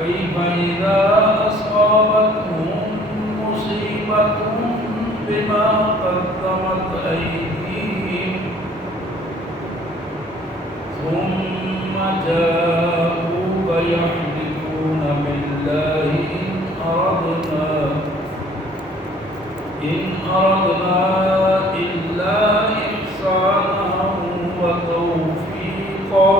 فكيف إذا أصابتهم مصيبة بما قدمت أيديهم ثم جاءوك يحلفون بالله إن أردنا إلا إحسانا وتوفيقا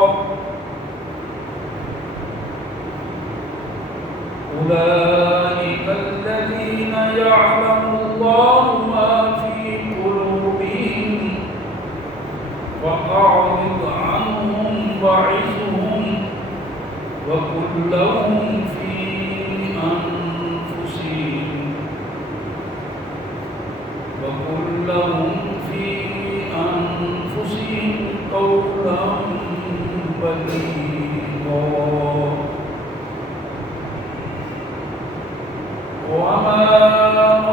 أولئك الذين يعلم الله ما في قلوبهم فأعرض عنهم وعظهم وقل لهم في أنفسهم قولا بليغا وما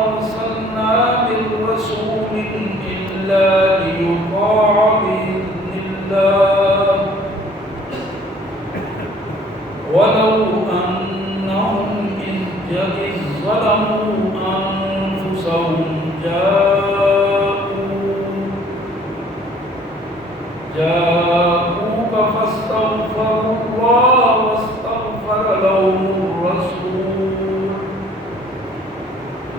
أرسلنا من رسول إلا ليطاع بإذن الله ولو أنهم إذ ظلموا أنفسهم جاءوك فاستغفروا الله واستغفر لهم الرسول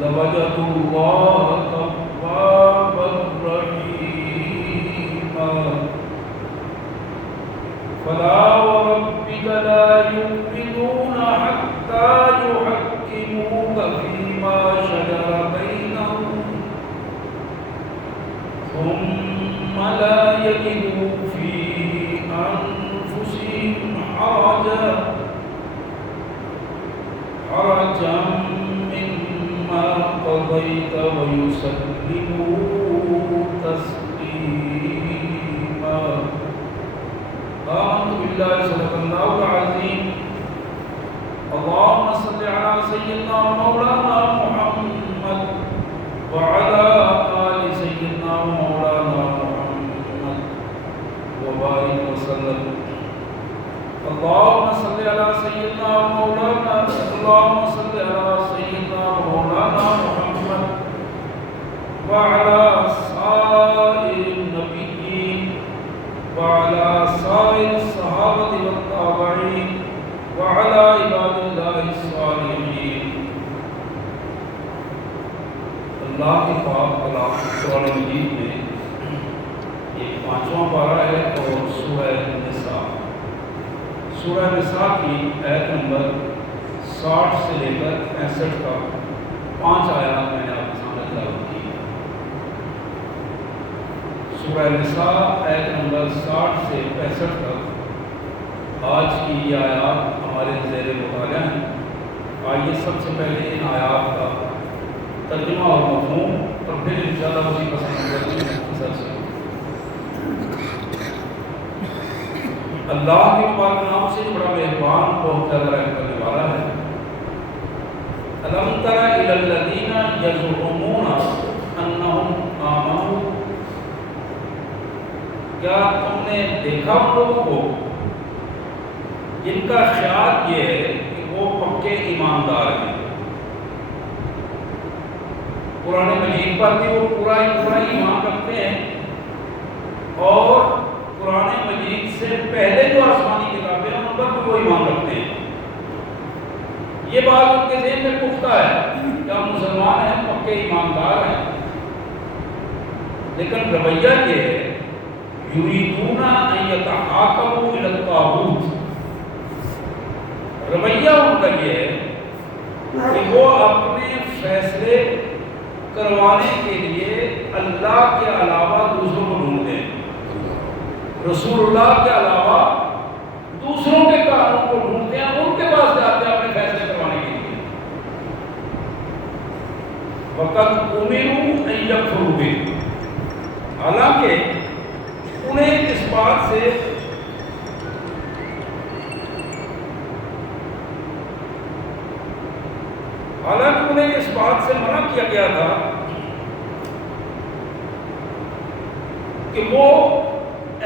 لوجدوا الله توابا رحيما فلا وربك لا يؤمنون حتى يحكموك فيما شجر بينهم ثم لا يجدوا في أنفسهم حرجا مما قضيت ويسلموا تسليما آمنت بالله صدق الله العظيم اللهم صل على سيدنا مولانا محمد وعلى آل سيدنا مولانا محمد وبارك وسلم اللهم صل على سيدنا مولانا محمد وعلى سائر النبيين وعلى سائر الصحابة والتابعين وعلى عباد الله الصالحين اللہ کے پاک کلام قرآن مجید میں یہ 5واں پارہ ہے اور سورہ نساء کی آیت نمبر 60 سے لے کر 65 کا 5 آیات میں نے آپ کے سامنے تلاوت کی ہے۔ سورہ نساء آیت نمبر 60 سے 65 تک آج کی یہ آیات ہمارے زیر مطالعہ ہیں۔ آئیے سب سے پہلے ان آیات کا ترجمہ اور مفہوم اور پھر انشاءاللہ اسی پسند کرتے ہیں مختصر سے۔ اللہ کے پاک نام سے بڑا مہربان بہت زیادہ رحم کرنے والا ہے۔ الم تر الی الذین یزعمون انہم آمنوا، کیا تم نے دیکھا ان لوگوں کو جن کا خیال یہ ہے کہ وہ پکے ایماندار ہیں؟ قرآن مجید پر بھی وہ پورا ایمان رکھتے ہیں اور قرآن مجید سے پہلے جو آسمانی کتابیں ہیں ان پر بھی وہ ایمان رکھتے ہیں۔ یہ بات ان کے ذہن میں پختہ ہے کہ ہم مسلمان ہیں، پکے ایماندار ہیں، لیکن رویہ یہ ہے یریدون ان یتحاکموا الی الطاغوت، رویہ ان کا یہ ہے کہ وہ اپنے فیصلے کروانے کے لیے اللہ کے علاوہ دوسروں کو ڈھونڈتے ہیں، رسول اللہ کے علاوہ دوسروں کے قانون کو ڈھونڈتے ہیں، ان کے پاس جاتے ہیں اپنے فیصلے کروانے کے لیے۔ وَقَدْ أُمِرُوا أَن يَكْفُرُوا بِهِ، حالانکہ انہیں اس بات سے منع کیا گیا تھا کہ وہ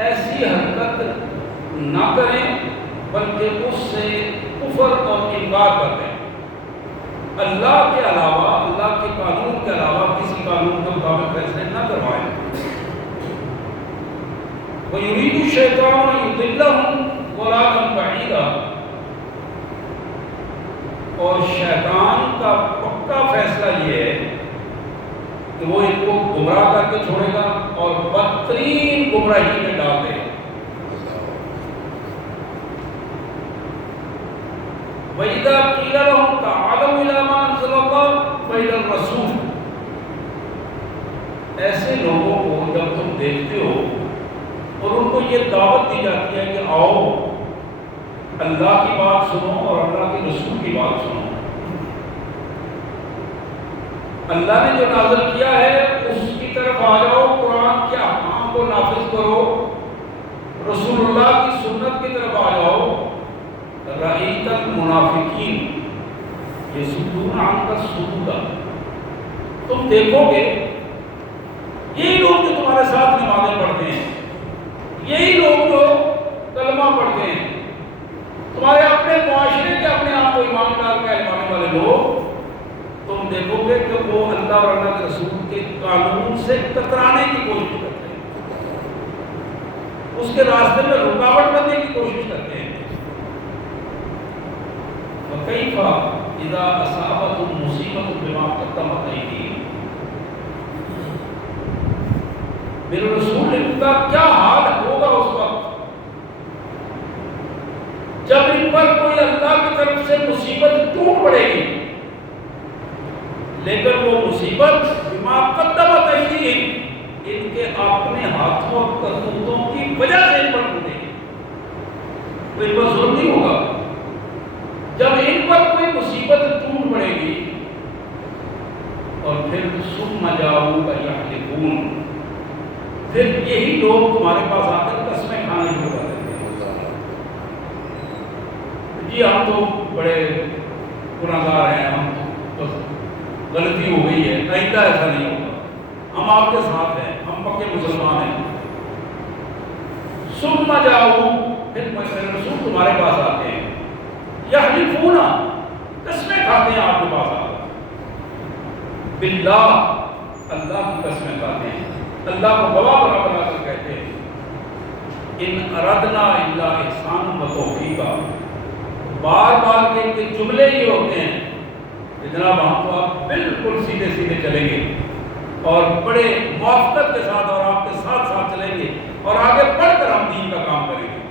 ایسی حرکت نہ کریں بلکہ اس سے کفر اور انکار کر دیں، اللہ کے علاوہ، اللہ کے قانون کے علاوہ کسی قانون کے مطابق فیصلے نہ کروائیں۔ وَيُرِيدُ الشَّيْطَانُ أَن يُضِلَّهُمْ ضَلَالًا بَعِيدًا، اور شیطان کا پکا فیصلہ یہ ہے کہ وہ ان کو گمراہ کر کے چھوڑے گا اور بدترین گمراہی میں ڈال دے گا۔ وَإِذَا قِيلَ لَهُمْ تَعَالَوْا إِلَىٰ مَا أَنزَلَ اللَّهُ وَإِلَى الرَّسُولِ، ایسے لوگوں کو جب تم دیکھتے ہو اور ان کو یہ دعوت دی جاتی ہے کہ آؤ اللہ کی بات سنو اور اللہ کے رسول کی بات سنو، اللہ نے جو نازل کیا ہے اس کی طرف آ جاؤ، قرآن کے احکام کو نافذ کرو، رسول اللہ کی سنت کی طرف آ جاؤ، رأیت المنافقین یصدون عنک صدودا، تم دیکھو گے یہی لوگ جو تمہارے ساتھ نمازیں پڑھتے ہیں، یہی لوگ جو کلمہ پڑھتے ہیں، تمہارے اپنے معاشرے کے اپنے آپ کو ایمان ڈال کے ماننے والے لوگ، تم دیکھو گے کہ وہ اللہ اور اللہ کے رسول کے قانون سے کترانے کی کوشش کرتے ہیں، اس کے راستے میں رکاوٹ بننے کی کوشش کرتے ہیں۔ وَكَيْفَ إِذَا أَصَابَتْهُمْ مُصِيبَةٌ بِمَا قَدَّمَتْ أَيْدِيهِمْ، میرے رسول نے کا کیا حال ہوگا اس وقت جب ان پر کوئی اللہ کی طرف سے مصیبت ٹوٹ پڑے گی، لیکن وہ مصیبت بما قدمت ایدیہم، ان کے اپنے ہاتھوں اور کرتوتوں کی وجہ سے ان پر ٹوٹے گی، تو ان پر ظلم نہیں ہوگا۔ جب ان پر کوئی مصیبت ٹوٹ پڑے گی اور پھر ثم جاؤک یحلفون، پھر یہی لوگ تمہارے پاس آ کر قسمیں کھانے شروع کر دیتے ہیں، جی ہم تو بڑے گناہگار ہیں، ہم تو غلطی ہو گئی ہے، آئندہ ایسا نہیں ہوگا، ہم آپ کے ساتھ ہیں، ہم پکے مسلمان ہیں۔ ثم جاؤک، پھر میرے رسول تمہارے پاس آتے ہیں، یحلفون، قسمیں کھاتے ہیں آپ کے پاس آ کر، باللہ، اللہ کی قسمیں کھاتے ہیں، اللہ کو گواہ بنا کر کہتے ہیں، ان اردنا الا احسان و توفیقا، بار بار کے جملے ہی ہوتے ہیں کہ جناب ہم تو آپ بالکل سیدھے سیدھے چلیں گے اور بڑے موافقت کے ساتھ اور آپ کے ساتھ ساتھ چلیں گے اور آگے بڑھ کر ہم دین کا کام کریں گے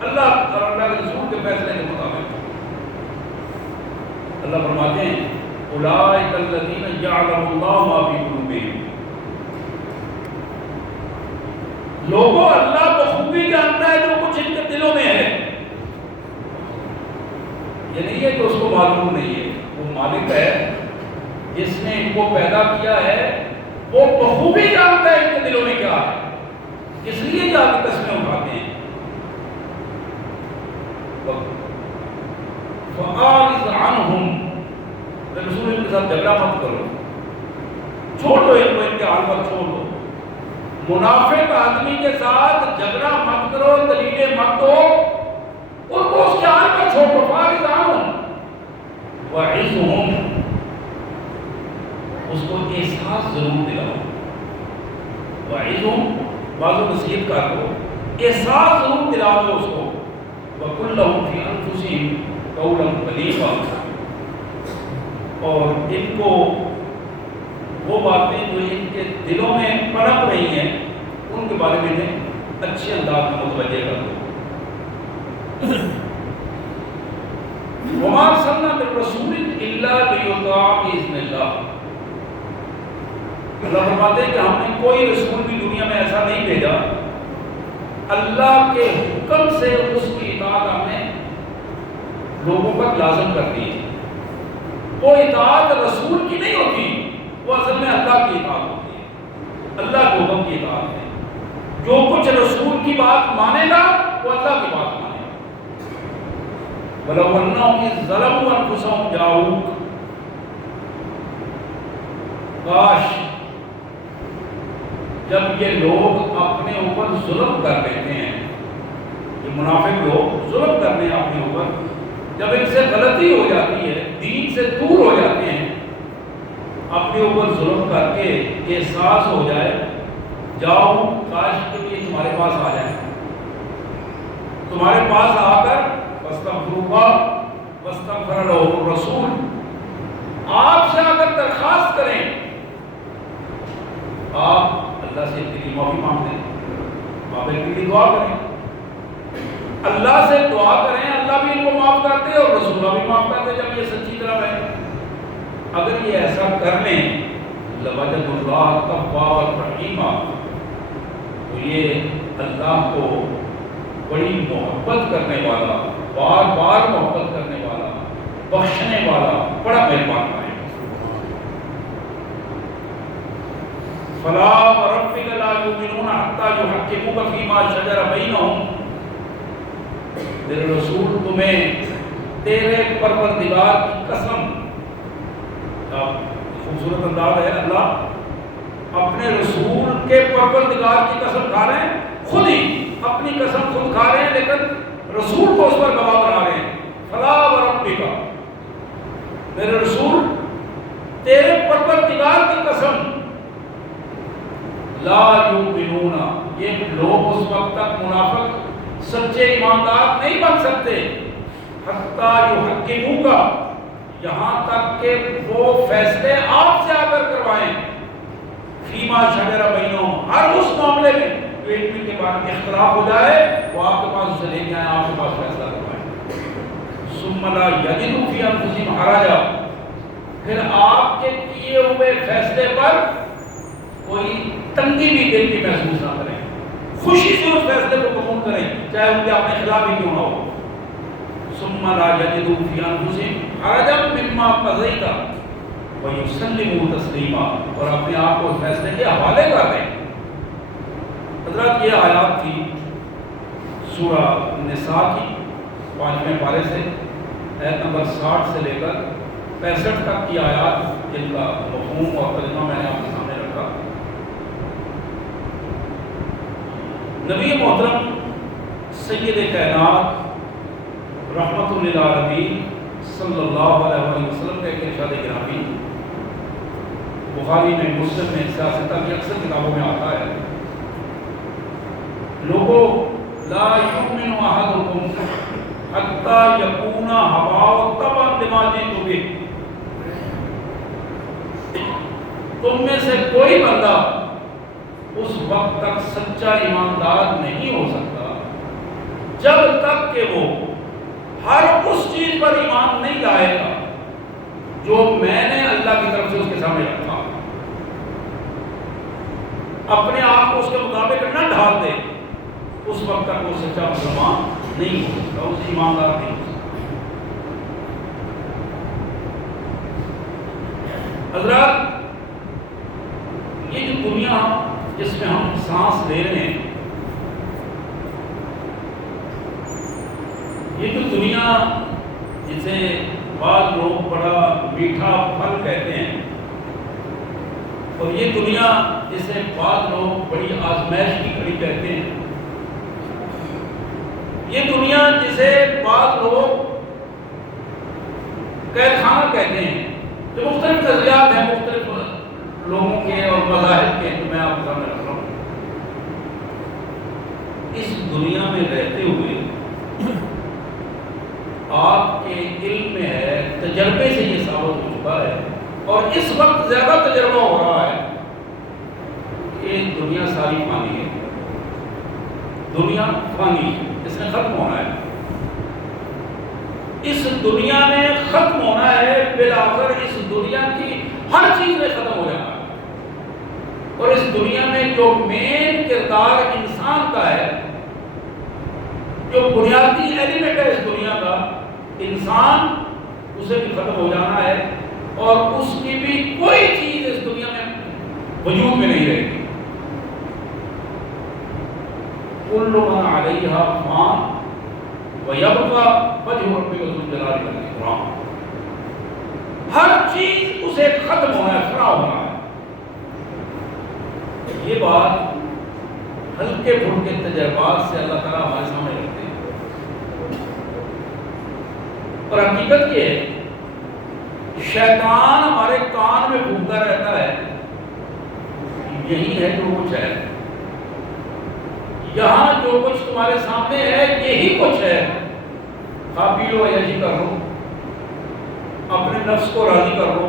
اللہ اور اللہ کے رسول کے فیصلے کے مطابق۔ اللہ فرماتے ہیں اولئک الذین یعلم اللہ ما فی قلوبہم، لوگوں اللہ بخوبی جانتا ہے جو کچھ ان کے دلوں میں ہے، یہ نہیں ہے کہ اس کو معلوم نہیں ہے، وہ مالک ہے جس نے ان کو پیدا کیا ہے، وہ بخوبی جانتا ہے ان کے دلوں میں کیا ہے، اس لیے یہ آپ کی قسمیں اٹھاتے ہیں۔ فَأَعْرِضْ عَنْهُمْ، رسول ان کے ساتھ جھگڑا مت کرو، چھوڑ دو ان کو، ان کے حال پر چھوڑ دو، منافق آدمی کے ساتھ جھگڑا مت کرو، دلیلیں مت دو، ان کو اس کے حال پر چھوڑ دو، فَأَعْرِضْ عَنْهُمْ وَعِظْهُمْ، اس کو احساس ضرور دلاؤ، وَعِظْهُمْ، بعض نصیحت کر دو، احساس ضرور دلا دو اس کو، وَقُلْ لَهُمْ فِي أَنفُسِهِمْ قَوْلًا بَلِيغًا، اور ان کو وہ باتیں جو ان کے دلوں میں پنپ رہی ہیں ان کے بارے میں انہیں اچھے انداز میں متوجہ کر دو۔ وَمَا أَرْسَلْنَا مِن رَّسُولٍ إِلَّا لِيُطَاعَ بِإِذْنِ اللَّهِ، اللہ فرماتے ہیں کہ ہم نے کوئی رسول بھی دنیا میں ایسا نہیں بھیجا، اللہ کے حکم سے اس کی اطاعت ہم نے لوگوں پر لازم کر دی ہے۔ وہ اطاعت رسول کی نہیں ہوتی، وہ اصل میں اللہ کی اطاعت ہوتی ہے، اللہ کے حکم کی اطاعت ہے۔ جو کچھ رسول کی بات مانے گا وہ اللہ کی بات مانے گا۔ وَلَوْ أَنَّهُمْ إِذْ ظَلَمُوا أَنفُسَهُمْ جَاءُوكَ، کاش جب یہ لوگ اپنے اوپر ظلم کر لیتے ہیں، یہ منافق لوگ ظلم کرتے ہیں اپنے اوپر، جب ان سے غلطی ہو جاتی ہے، دین سے دور ہو جاتے ہیں، اپنے اوپر ظلم کر کے احساس ہو جائے جاؤ کاش کے لیے تمہارے پاس آ جائیں، تمہارے پاس آ کر واستغفر لہ الرسول، آپ سے اگر درخواست کریں، آپ اللہ سے ان کے لیے معافی مانگ لیں، آپ ان کے لیے دعا کریں، اللہ سے دعا کریں، اللہ بھی ان کو معاف کرتے اور رسول بھی معاف کرتے جب یہ سچی طرح ہے۔ اگر یہ ایسا کر لیں لوجد اللہ توابا رحیما، تو یہ اللہ کو بڑی محبت کرنے والا، بار بار محبت کرنے والا، بخشنے والا، بڑا مہربان ہے۔ فلا وربک لا یؤمنون حتی یحکموک فیما شجر بینہم، میرے رسول تمہیں تیرے پروردگار کی قسم، خوبصورت انداز ہے، اللہ اپنے رسول کے پروردگار کی قسم کھا رہے ہیں، خود ہی اپنی قسم خود کھا رہے ہیں، لیکن رسول کو اس پر گواہ بنا رہے ہیں۔ فلا وربک، میرے رسول تیرے پروردگار کی قسم، لا یؤمنون، یہ لوگ اس وقت تک منافق سچے ایماندار نہیں بن سکتے، حتی یحکموک، یہاں تک کہ وہ فیصلے آپ سے آ کر کروائیں، فیما شجر بینہم، ہر اس معاملے میں جو ان کے بارے میں اختلاف ہو جائے وہ آپ کے پاس اسے لے کے آئیں، آپ کے پاس فیصلہ کروائیں، ثم لا یجدوا فی انفسہم حرجا، پھر آپ کے کیے ہوئے فیصلے پر کوئی تنگی بھی دل کی محسوس نہ کریں، خوشی سے اس فیصلے کو قبول کریں چاہے ان کے اپنے خلاف ہی کیوں نہ ہو۔ ثم لا یجدوا فی انفسہم حرجا مما قضیت ویسلموا تسلیما، اور اپنے آپ کو فیصلے کے حوالے کر دیں۔ حضرات یہ آیات تھی سورہ نساء کی 5ویں پارے سے، آیت نمبر 60 سے لے کر 65 تک کی آیات، جن کا مفہوم اور ترجمہ میں نے آپ کے سامنے رکھا۔ نبی محترم سید کائنات رحمت للعالمین صلی اللہ علیہ وسلم کا ایک ارشاد گرامی بخاری میں، مسلم میں، سیاستہ کی اکثر کتابوں میں آتا ہے، لوگوں لا یؤمن احدکم حتی یکون ہواہ تبعا لما جئت بہ، تم میں سے کوئی بندہ اس وقت تک سچا ایماندار نہیں ہو سکتا جب تک کہ وہ ہر اس چیز پر ایمان نہیں لائے گا جو میں نے اللہ کی طرف سے اس کے سامنے رکھا، اپنے آپ کو اس کے مطابق نہ ڈھال دے، اس وقت تک وہ سچا مسلمان نہیں ہو سکتا، اس ایماندار نہیں ہو سکتا۔ حضرات یہ جو دنیا جس میں ہم سانس لے رہے ہیں، یہ جو دنیا جسے بعض لوگ بڑا میٹھا پھل کہتے ہیں، اور یہ دنیا جسے بعض لوگ بڑی آزمائش کی گھڑی کہتے ہیں، یہ دنیا جسے بعض لوگ قید خانہ کہتے ہیں، جو مختلف نظریات ہیں مختلف لوگوں کے اور مذاہب کے، جو میں آپ کے سامنے رکھ رہا ہوں، اس دنیا میں رہتے ہوئے آپ کے علم میں ہے، تجربے سے یہ ثابت ہو چکا ہے، اور اس وقت زیادہ تجربہ ہو رہا ہے کہ دنیا ساری فانی ہے، دنیا فانی ہے، اس نے ختم ہونا ہے، اس دنیا نے ختم ہونا ہے، بالآخر اس دنیا کی ہر چیز میں ختم ہو جانا ہے، اور اس دنیا میں جو مین کردار انسان کا ہے، جو بنیادی ایلیمنٹ ہے اس دنیا کا، انسان، اسے بھی ختم ہو جانا ہے، اور اس کی بھی کوئی چیز اس دنیا میں وجود میں نہیں رہے گی۔ کل من علیہا فان ویبقی وجہ ربک ذو الجلال والاکرام، ہر چیز اسے ختم ہونا ہے، فنا ہونا ہے۔ یہ بات ہلکے پھلکے تجربات سے اللہ تعالیٰ ہمارے سامنے رکھتے ہیں۔ اور حقیقت یہ ہے شیطان ہمارے کان میں پھونکتا رہتا ہے یہی ہے جو کچھ ہے، یہاں جو کچھ تمہارے سامنے ہے یہی کچھ ہے، کھا پی لو عیاشی کر لو، اپنے نفس کو راضی کر لو،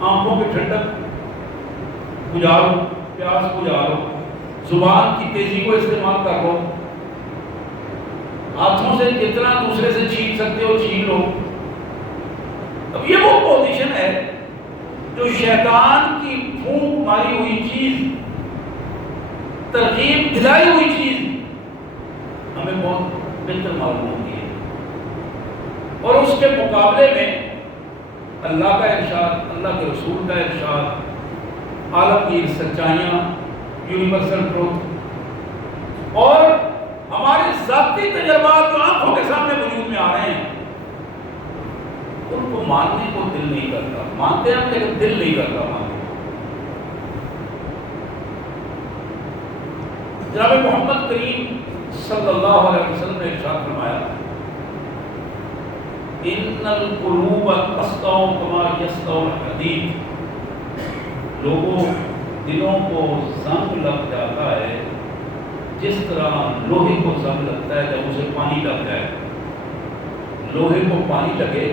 آنکھوں کی ٹھنڈک بجھا لو، پیاس بجھا لو، زبان کی تیزی کو استعمال کر لو، ہاتھوں سے جتنا دوسرے سے چھین سکتے ہو چھین لو۔ اب یہ وہ پوزیشن ہے جو شیطان کی پھونک ماری ہوئی چیز، ترغیب دلائی ہوئی چیز ہمیں بہت بہتر معلوم ہوتی ہے، اور اس کے مقابلے میں اللہ کا ارشاد، اللہ کے رسول کا ارشاد، عالمگیر سچائیاں، یونیورسل ٹروتھ اور ہمارے ذاتی تجربات جو آنکھوں کے سامنے وجود میں آ رہے ہیں ان کو ماننے کو دل نہیں کرتا، مانتے ہیں لیکن دل نہیں کرتا ماننے۔ جناب محمد کریم صلی اللہ علیہ وسلم نے ارشاد فرمایا ان القلوب تسطع کما یسطع الحدید، لوگوں دلوں کو زنگ لگ جاتا ہے جس طرح لوہے کو زنگ لگتا ہے جب اسے پانی لگ جائے، لوہے کو پانی لگے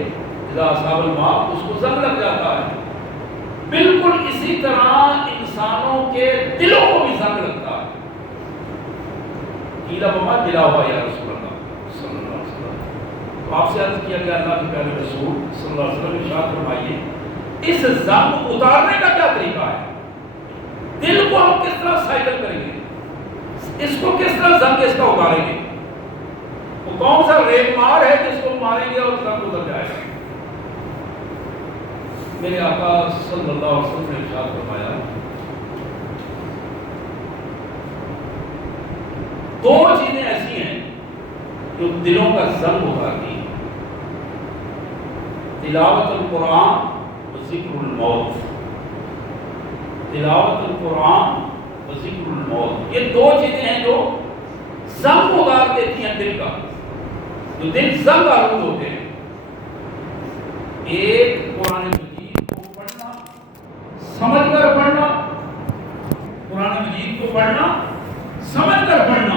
اذا اصاب الماء اس کو زنگ لگ جاتا ہے، بالکل اسی طرح انسانوں کے دلوں کو بھی زنگ لگتا ہے۔ قیل وما دلا ہوا یا رسول اللہ صلی اللہ علیہ وسلم، تو آپ سے عرض کیا گیا اللہ کے پیارے رسول صلی اللہ علیہ وسلم ارشاد فرمائیے اس زنگ اتارنے کا کیا طریقہ ہے، دل کو ہم کس طرح سائیکل کریں گے، اس کو کس طرح زنگ اس کا اتاریں گے، وہ کون سا ریت مار ہے جس کو ماریں گے اور زنگ اتر جائے گا۔ میرے آقا صلی اللہ علیہ وسلم نے ارشاد فرمایا دو چیزیں ایسی ہیں جو دلوں کا زنگ اتارتی ہیں، تلاوت القرآن و ذکر الموت، تلاوت القرآن و ذکر الموت، یہ دو چیزیں ہیں جو زنگ اتار دیتی ہیں دل کا، جو دل زنگ آلود ہوتے ہیں۔ ایک قرآن مجید کو پڑھنا، سمجھ کر پڑھنا، قرآن مجید کو پڑھنا سمجھ کر پڑھنا،